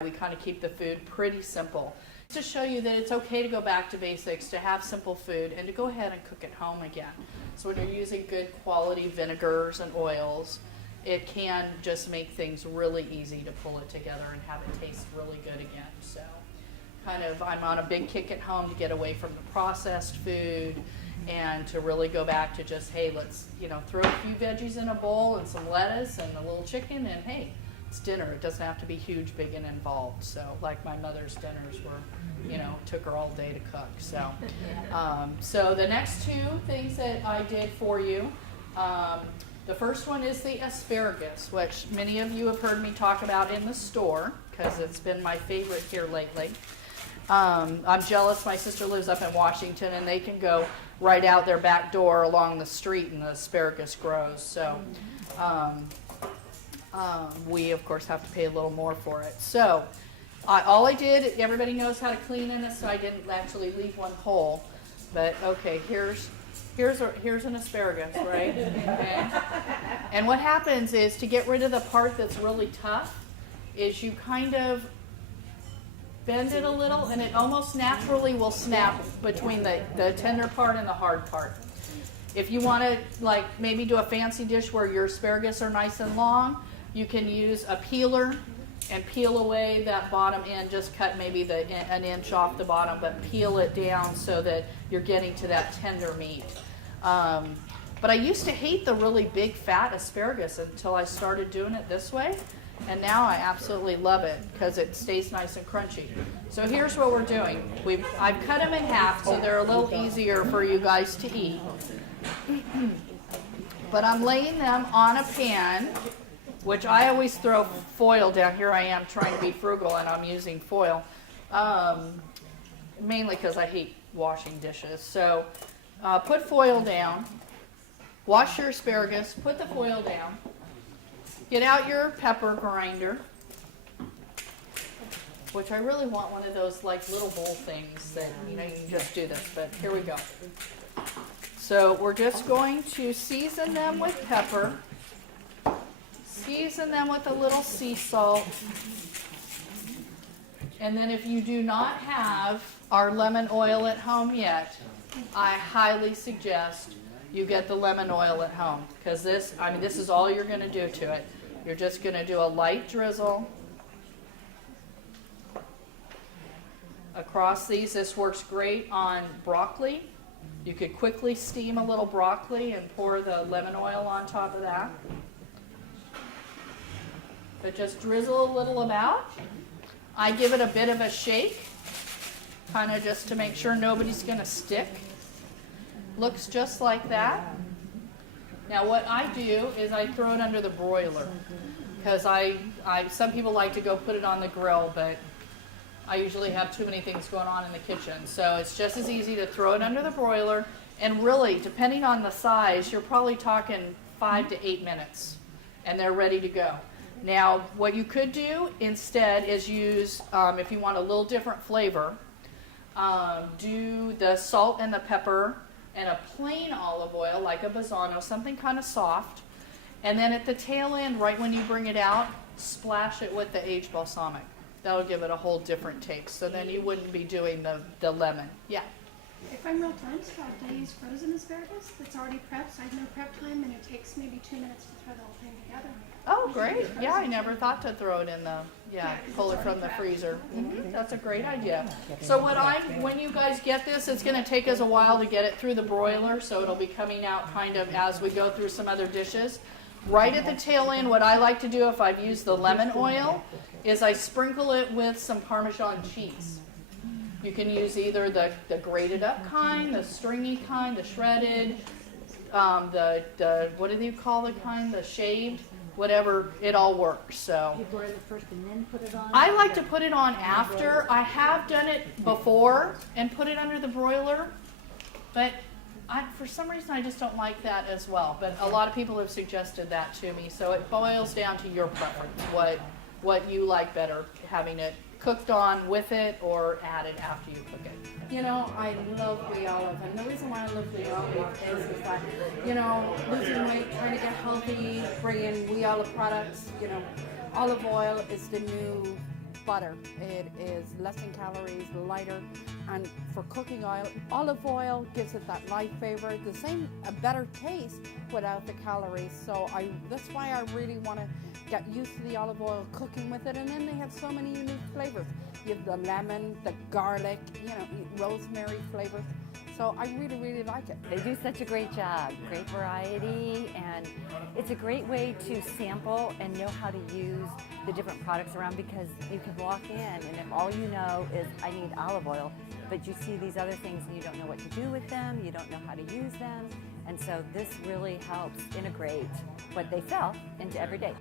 We kind of keep the food pretty simple to show you that it's okay to go back to basics, to have simple food, and to go ahead and cook at home again. So when you're using good quality vinegars and oils, it can just make things really easy to pull it together and have it taste really good again. So I'm on a big kick at home to get away from the processed food and to really go back to just, hey, let's, throw a few veggies in a bowl and some lettuce and a little chicken, and hey, it's dinner. It doesn't have to be huge, big, and involved. So like my mother's dinners were, took her all day to cook. So, so the next two things that I did for you, the first one is the asparagus, which many of you have heard me talk about in the store because it's been my favorite here lately. I'm jealous. My sister lives up in Washington, and they can go right out their back door along the street, and the asparagus grows. So we, of course, have to pay a little more for it. So all I did, everybody knows how to clean in this, so I didn't actually leave one whole. But, okay, here's an asparagus, right? And what happens is, to get rid of the part that's really tough, is you kind of bend it a little, and it almost naturally will snap between the tender part and the hard part. If you want to, maybe do a fancy dish where your asparagus are nice and long, you can use a peeler and peel away that bottom end. Just cut maybe an inch off the bottom, but peel it down so that you're getting to that tender meat. But I used to hate the really big fat asparagus until I started doing it this way. And now I absolutely love it because it stays nice and crunchy. So here's what we're doing. I've cut them in half so they're a little easier for you guys to eat. But I'm laying them on a pan, which I always throw foil down. Here I am trying to be frugal, and I'm using foil, mainly because I hate washing dishes. So put foil down, wash your asparagus, put the foil down, get out your pepper grinder, which I really want one of those little bowl things that you can just do this, but here we go. So we're just going to season them with pepper, season them with a little sea salt, and then if you do not have our lemon oil at home yet, I highly suggest you get the lemon oil at home, because this is all you're going to do to it. You're just going to do a light drizzle across these. This works great on broccoli. You could quickly steam a little broccoli and pour the lemon oil on top of that. But just drizzle a little about. I give it a bit of a shake, kind of just to make sure nobody's going to stick. Looks just like that. Now what I do is I throw it under the broiler, because some people like to go put it on the grill, but I usually have too many things going on in the kitchen. So it's just as easy to throw it under the broiler, and really, depending on the size, you're probably talking 5 to 8 minutes, and they're ready to go. Now, what you could do instead is use, if you want a little different flavor, do the salt and the pepper and a plain olive oil, like a Bassano, something kind of soft. And then at the tail end, right when you bring it out, splash it with the aged balsamic. That'll give it a whole different taste. So then you wouldn't be doing the lemon. Yeah? If I'm real time-starved, I use frozen asparagus that's already prepped. So I have no prep time, and it takes maybe 2 minutes to throw the whole thing together. Oh, great. Yeah, I never thought to throw it in pull it from the freezer. That's a great idea. So when you guys get this, it's going to take us a while to get it through the broiler, so it'll be coming out kind of as we go through some other dishes. Right at the tail end, what I like to do if I've used the lemon oil is I sprinkle it with some Parmesan cheese. You can use either the grated up kind, the stringy kind, the shredded, the what do you call the kind, the shaved? Whatever, it all works. So You broil it first and then put it on? I like to put it on after. I have done it before and put it under the broiler, but for some reason I just don't like that as well. But a lot of people have suggested that to me, so it boils down to your preference, what you like better, having it cooked on with it or added after you cook it. I love Lee Olive, and the reason why I love Lee Olive is that, losing weight, trying to get healthy, bringing Lee Olive products, olive oil is the new butter. It is less in calories, lighter, and for cooking oil, olive oil gives it that light flavor. The same, a better taste without the calories. So that's why I really want to get used to the olive oil cooking with it. And then they have so many unique flavors. You have the lemon, the garlic, you know, rosemary flavors. So I really, really like it. They do such a great job, great variety, and it's a great way to sample and know how to use the different products around, because you can walk in and if all you know is I need olive oil, but you see these other things and you don't know what to do with them, you don't know how to use them, and so this really helps integrate what they sell into every day.